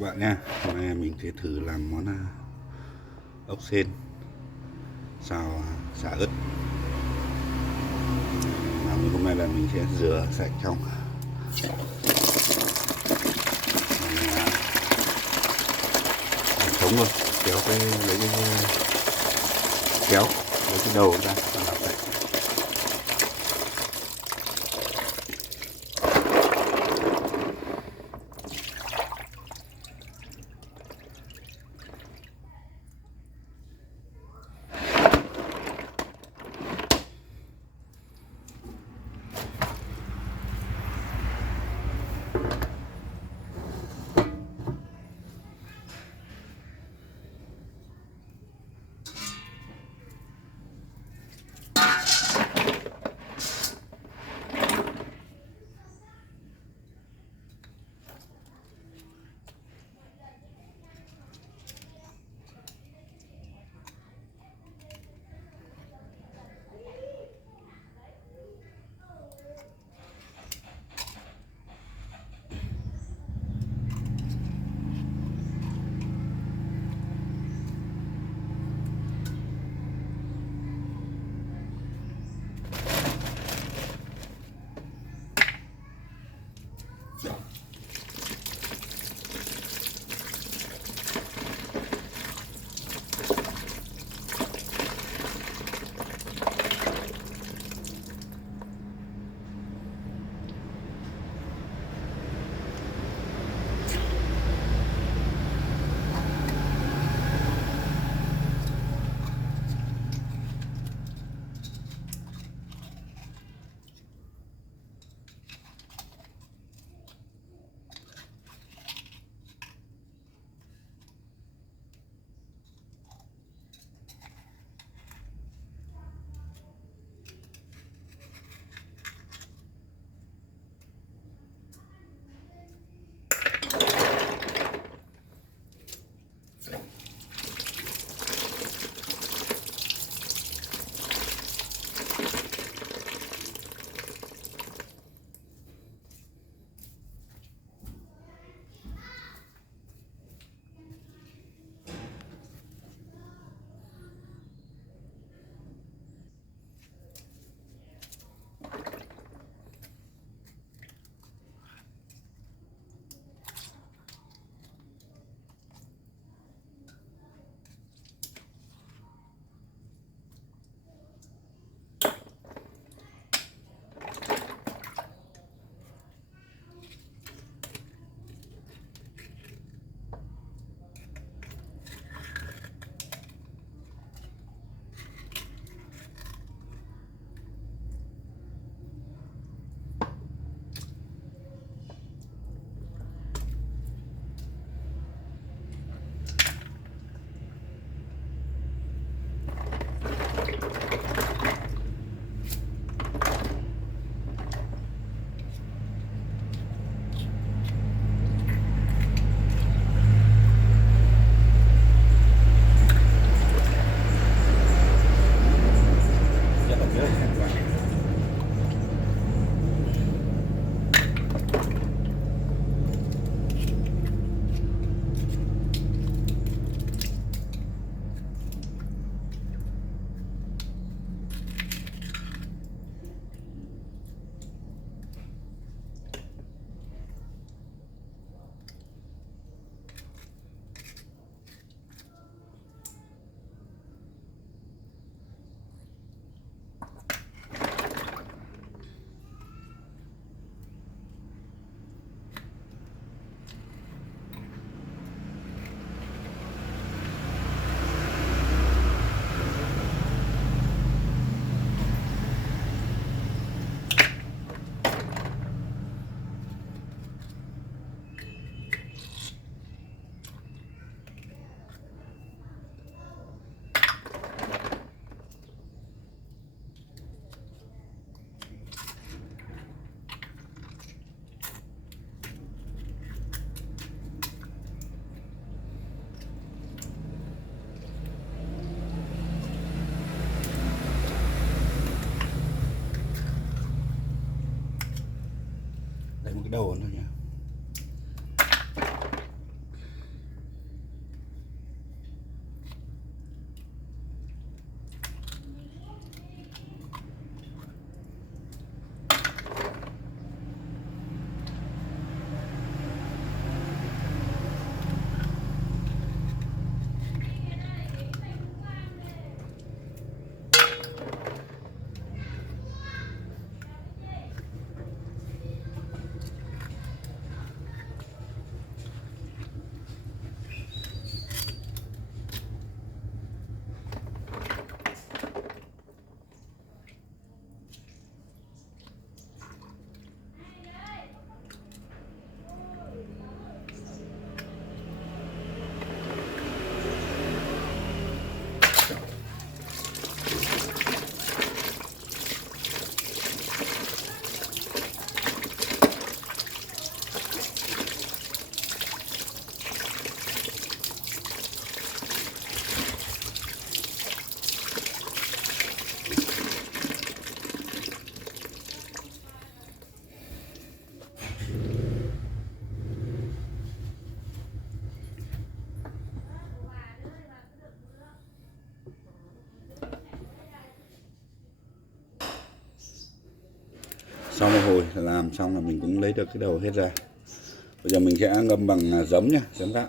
các bạn nha. Hôm nay mình sẽ thử làm món ốc sên xào xả ớt. Hôm nay là mình sẽ rửa sạch xong làm sống luôn, kéo lấy cái kéo lấy cái đầu ra và làm sạch. Lấy một cái đầu thôi nhé. Sau một hồi làm xong là mình cũng lấy được cái đầu hết ra. Bây giờ mình sẽ ngâm bằng giấm nhá, giấm gạo.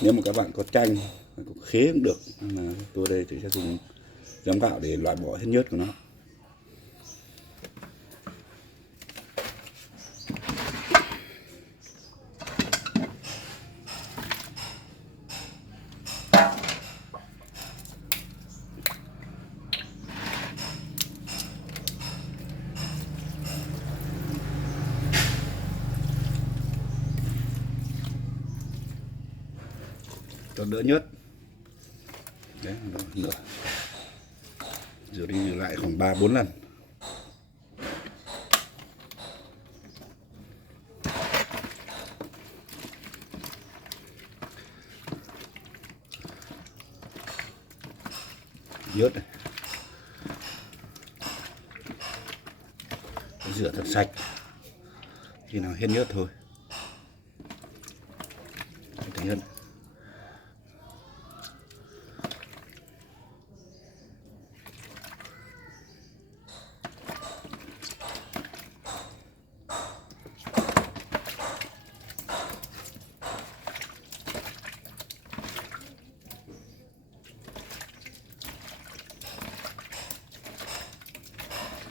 Nếu mà các bạn có chanh, có khế cũng được, nhưng mà tôi đây thì sẽ dùng giấm gạo để loại bỏ hết nhớt của nó. Cho đỡ nhớt. Đấy, nữa. Rửa đi rửa lại khoảng 3-4 lần. Nhớt này. Rửa thật sạch. Khi nào hết nhớt thôi. Thấy nhớt.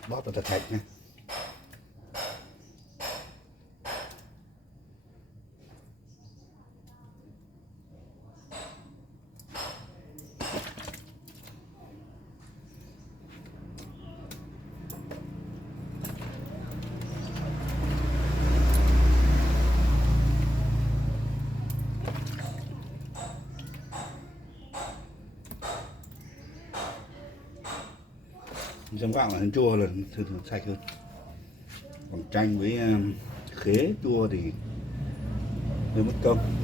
Bóp vào thật sạch nhé. Giấm gạo là chua là thường sạch hơn. Còn chanh với khế chua thì hơi mất công.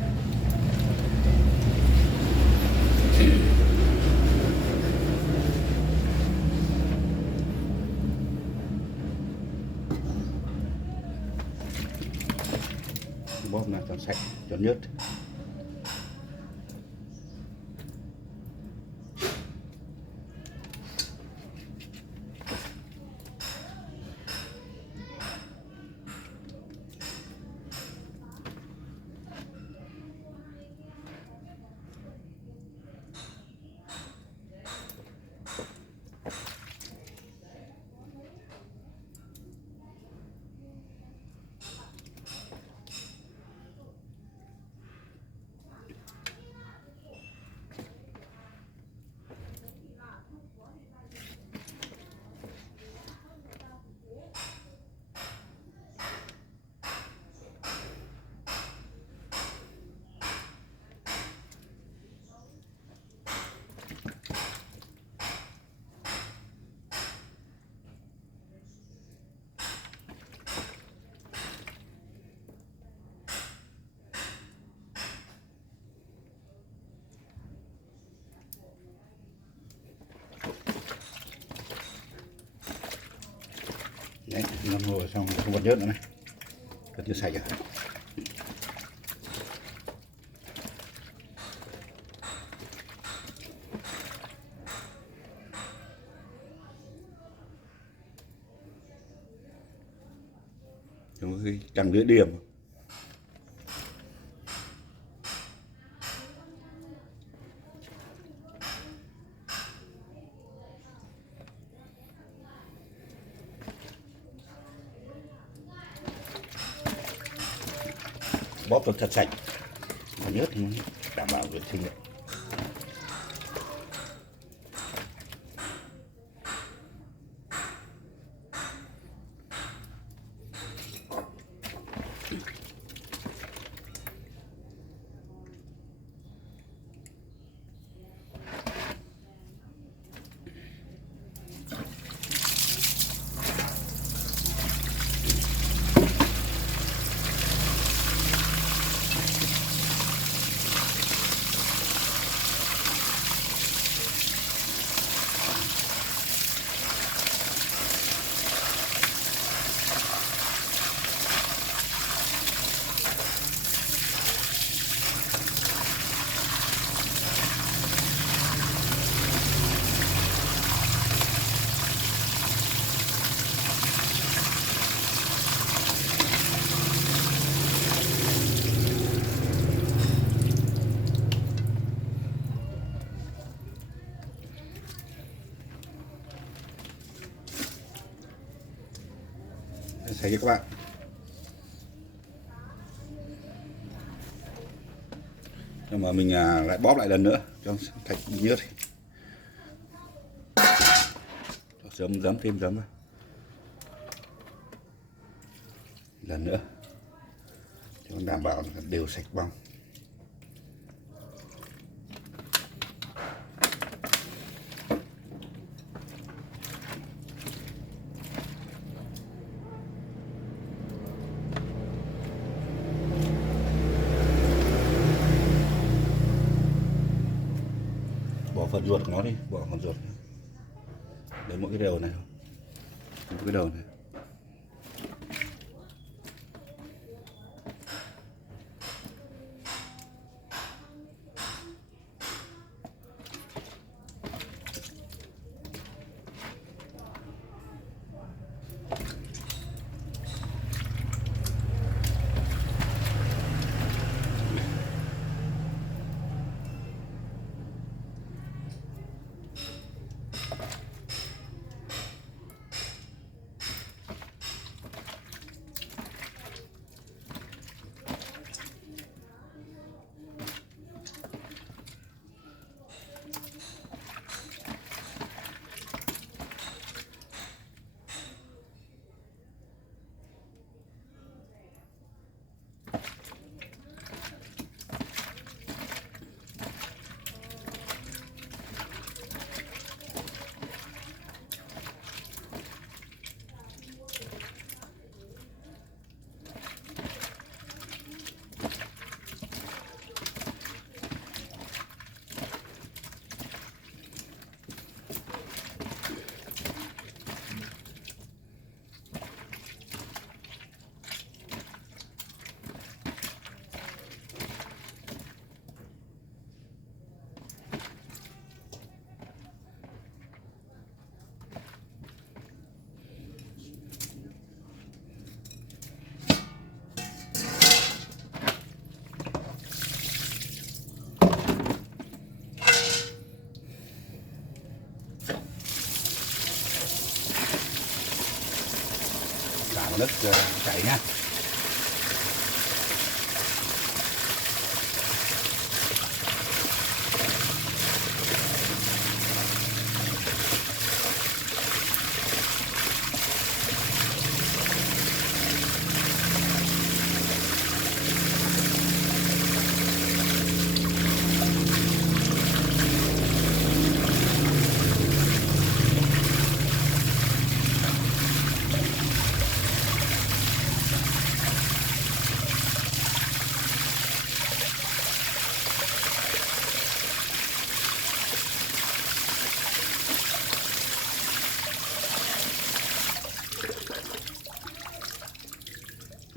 Bóp là cho sạch, cho nhớt. Đấy, ngâm rồi xong không còn nhớt nữa này. Rất chưa sạch rồi. Trong cái trăng lưỡi điểm. Bóp cho thật sạch, còn nhớt thì đảm bảo vệ sinh. Thấy chưa các bạn? Nhưng mà mình lại bóp lại lần nữa cho thạch bị nhớt. Giấm thêm giấm vào. Lần nữa cho đảm bảo là đều sạch bong. Bỏ phần ruột của nó đi, bỏ phần ruột. Lấy mỗi cái đầu này, mỗi cái đầu này. Xả nước chảy nhá.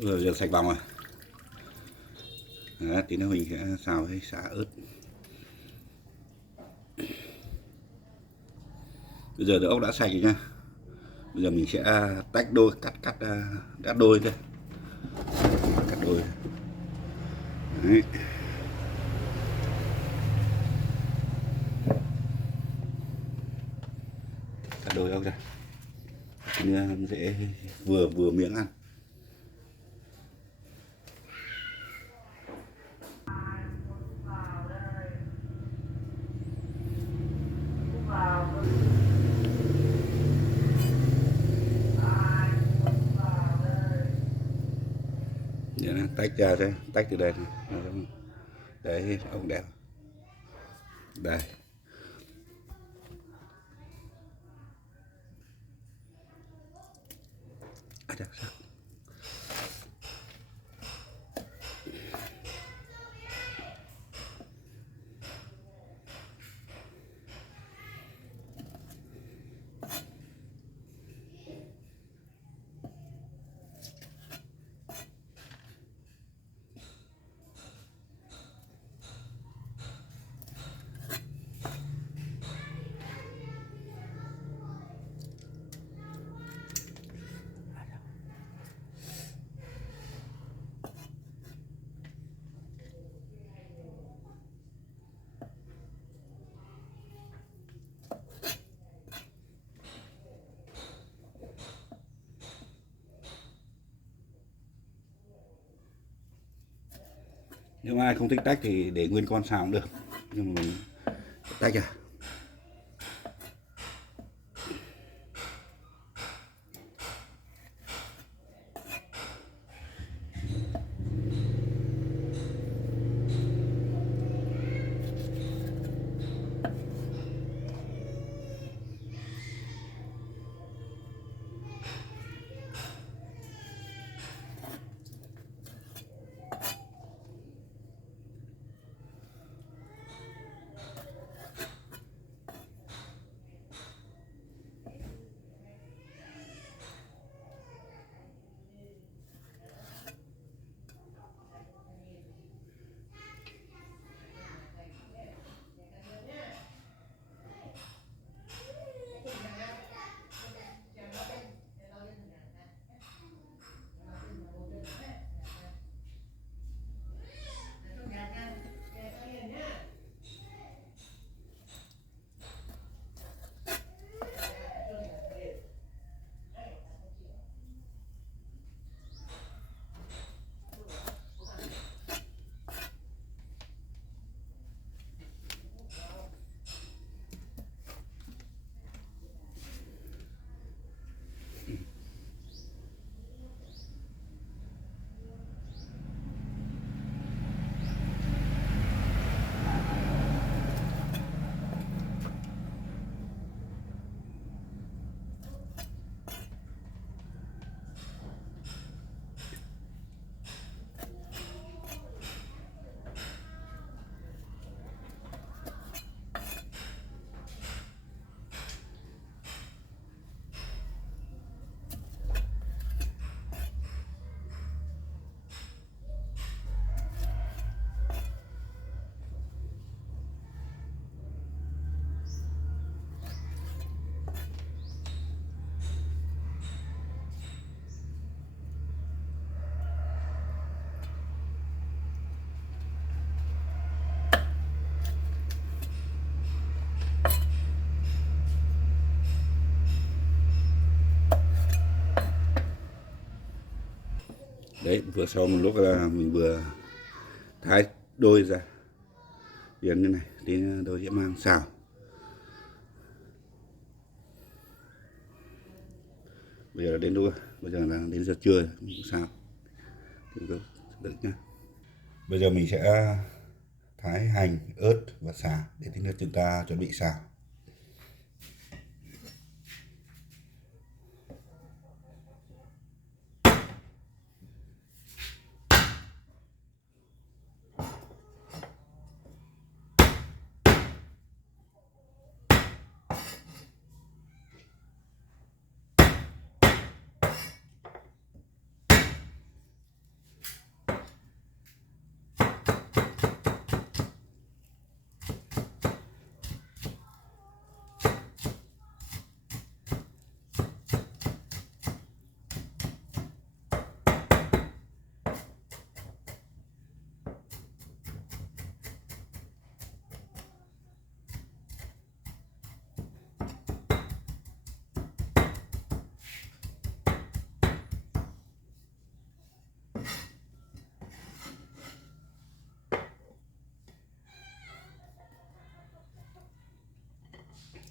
Giờ sạch bòng rồi. Đó, tí nữa mình sẽ xào với xả ớt. Bây giờ ốc đã sạch rồi nha. Bây giờ mình sẽ tách đôi, cắt đôi thôi. Cắt đôi. Đấy. Cắt đôi ốc ra. Nên dễ vừa miếng ăn. Tách ra đây, tách từ đây này. Đấy, ông đẹp. Đây. Chắc sao? Nếu mà ai không thích tách thì để nguyên con xào cũng được, nhưng mà mình tách à. Đấy, vừa sau một lúc là mình vừa thái đôi ra biến như này, tí đôi sẽ mang xào. Bây giờ là đến lúc, bây giờ là đến giờ trưa mình cũng xào thì được nhá. Bây giờ mình sẽ thái hành, ớt và sả để tí nữa chúng ta chuẩn bị xào.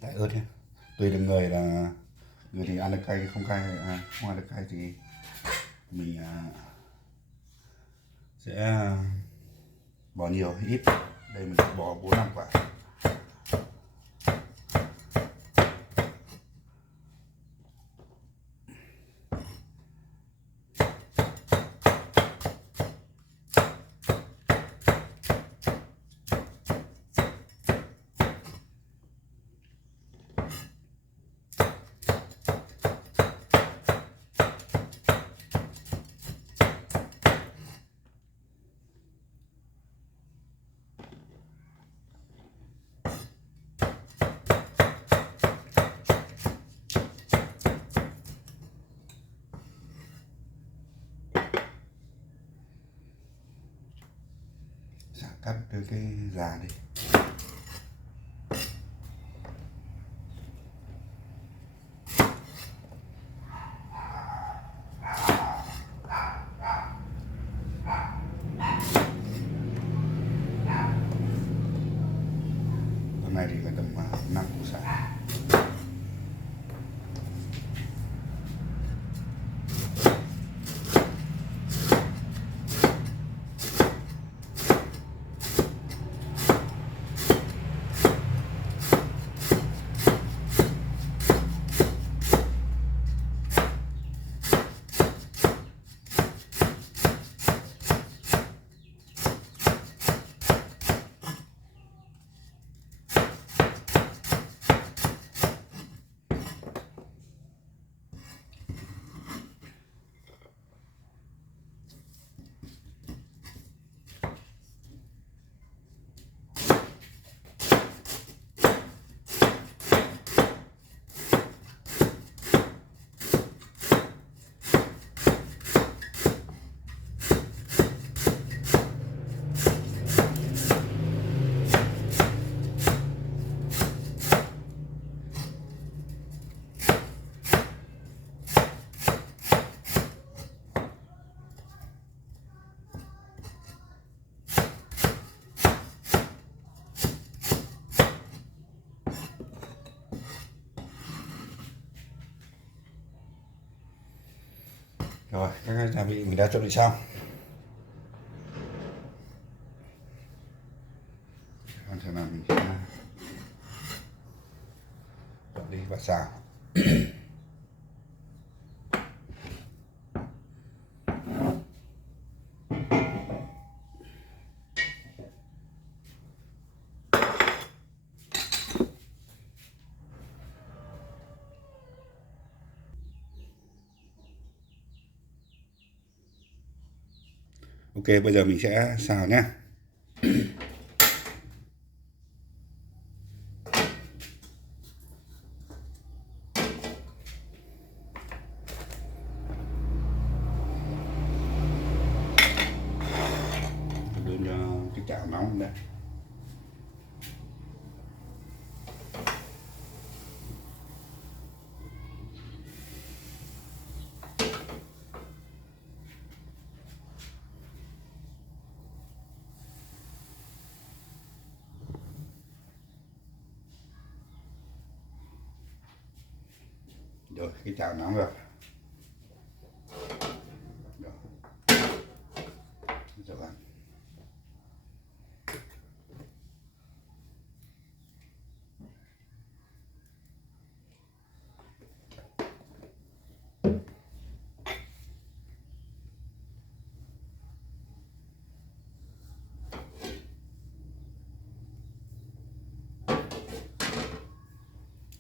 Tại ớt nhé, tùy từng người, là người thì ăn được cay, không cay, không ăn được cay thì mình sẽ bỏ nhiều hay ít. Đây mình sẽ bỏ 4-5 quả. Cắt cái già đi. này thì phải tầm 5 củ sả. Rồi, các gia vị mình đã chuẩn bị xong. Còn thế nào mình sẽ đổ đi và xào. Ok, bây giờ mình sẽ xào nhé. Đưa cho cái chảo nóng đây. Rồi, cái chảo nóng rồi. Rồi ăn.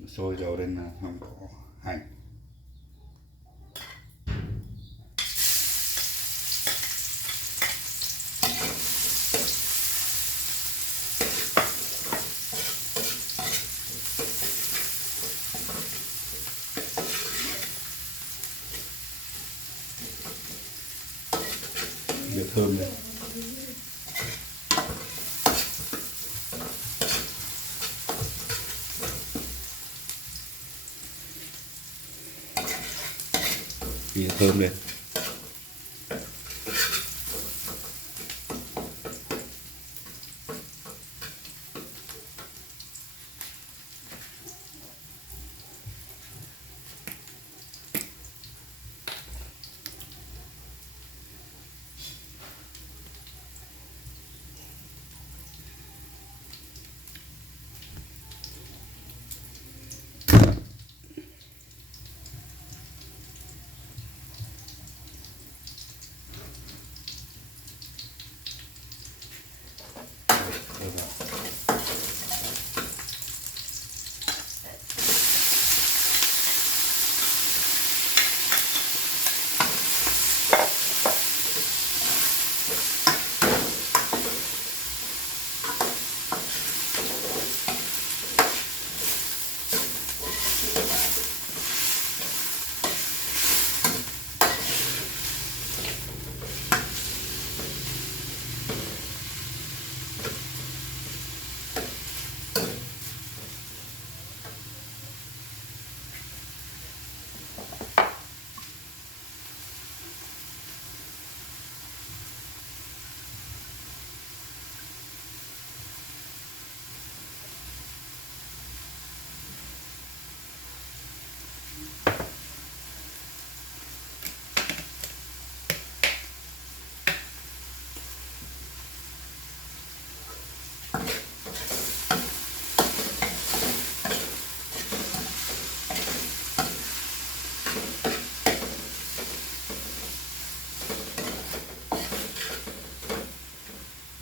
Sôi dầu lên không có hành. Được thơm lên. Thì thơm lên.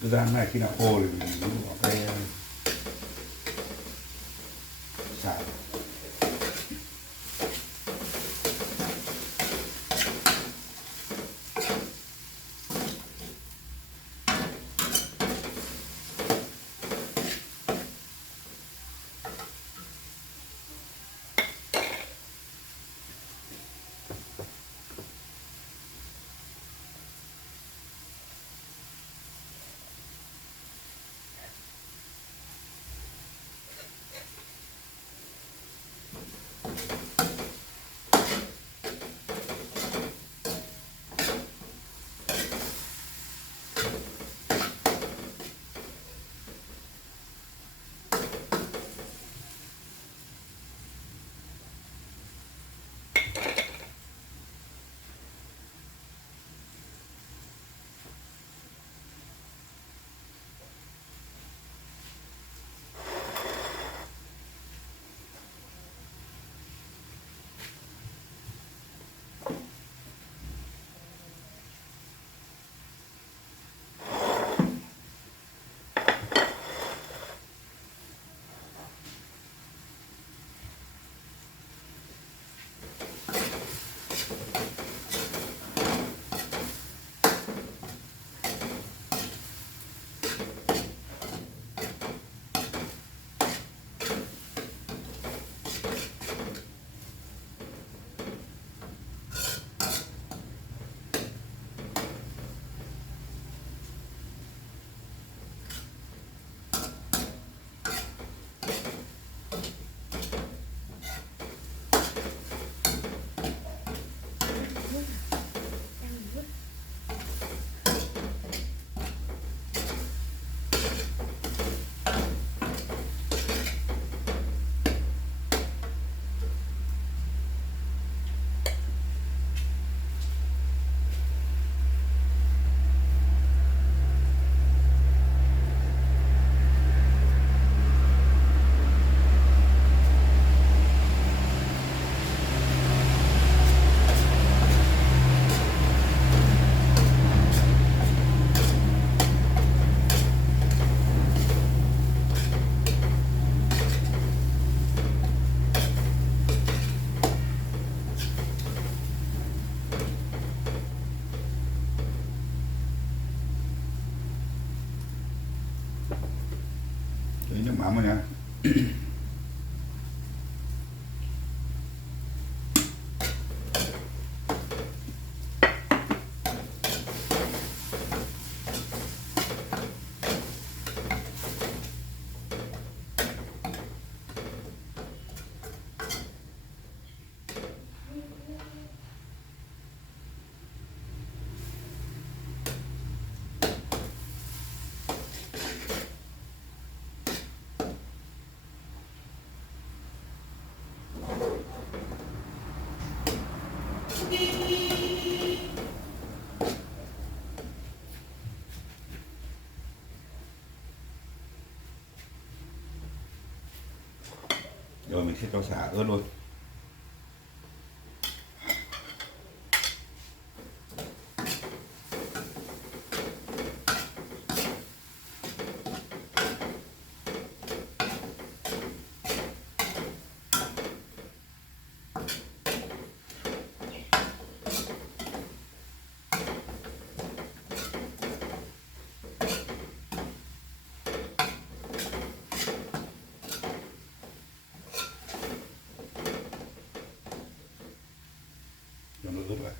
Cái rang này khi nào khô thì mình bỏ cái xả. Đấy, nước mắm rồi nha. Rồi mình sẽ cho xả ớt luôn. Cho nó ướt lại.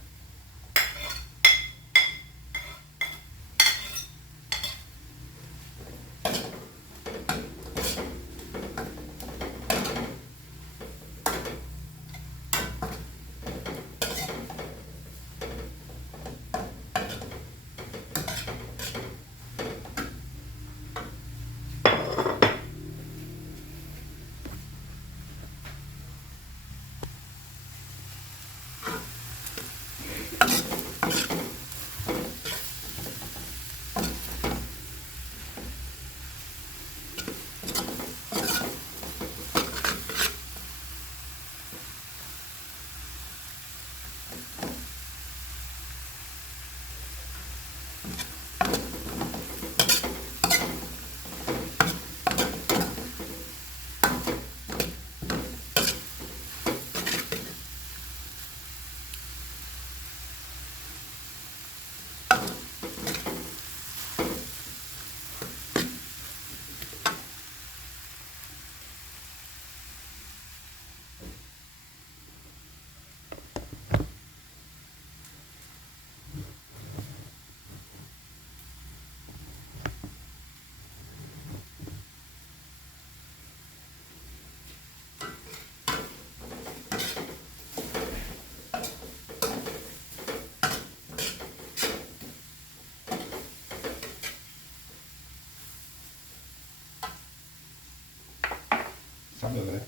sắp được rồi đấy.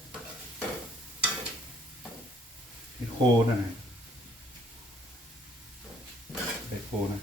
Cái khô này, cái khô này.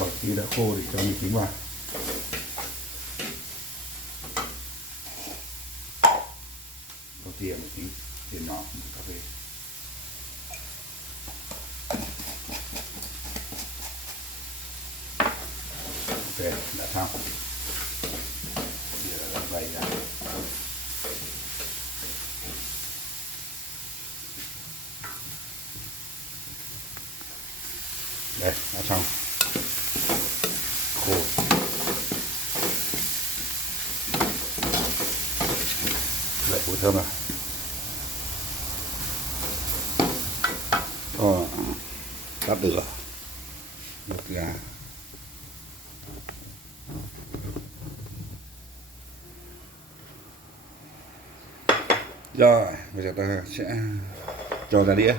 Còn khi đã khô thì cho mình trứng vào. Có thìa một tí, thìa nhỏ một cà phê. Ok, đã xong. Bây giờ vầy ra. Đây, đã xong. Khô. Lại mùi thơm rồi. Tắt lửa. Bật ra. Rồi, bây giờ ta sẽ cho ra đĩa.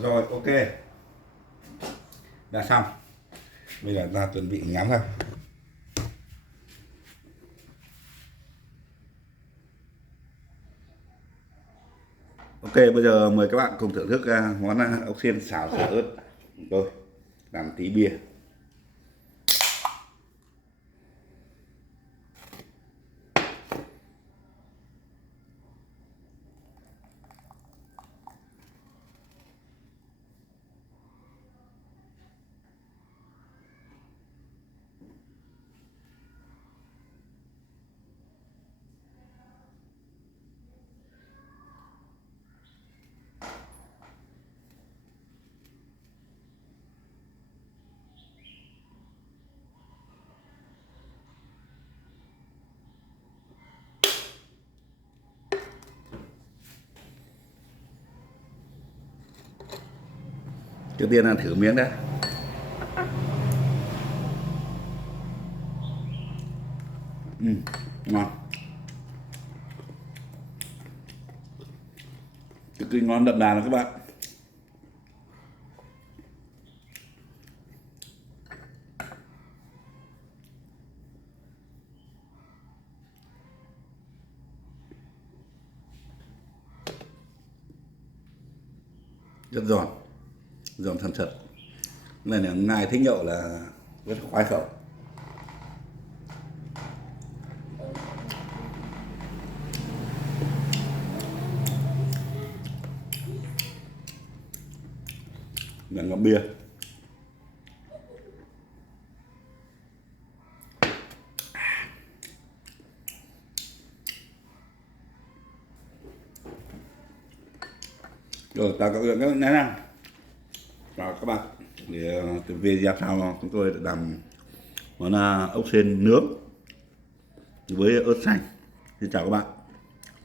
Rồi, ok. Đã xong. Bây giờ ta chuẩn bị ngắm thôi. Ok, bây giờ mời các bạn cùng thưởng thức món ốc xiên xào sợi ớt. Tôi làm tí bia. Trước tiên là thử miếng đã. Ngon. Cực kỳ ngon, đậm đà rồi các bạn. rất giòn, giòn thật thật. Này là ngài thích nhậu là rất khoái khẩu. Là ngậm bia. Rồi chào các bạn nào. Chào các bạn. Thì từ video sau chúng tôi đã làm món ốc sên nướng với ớt xanh. Xin chào các bạn.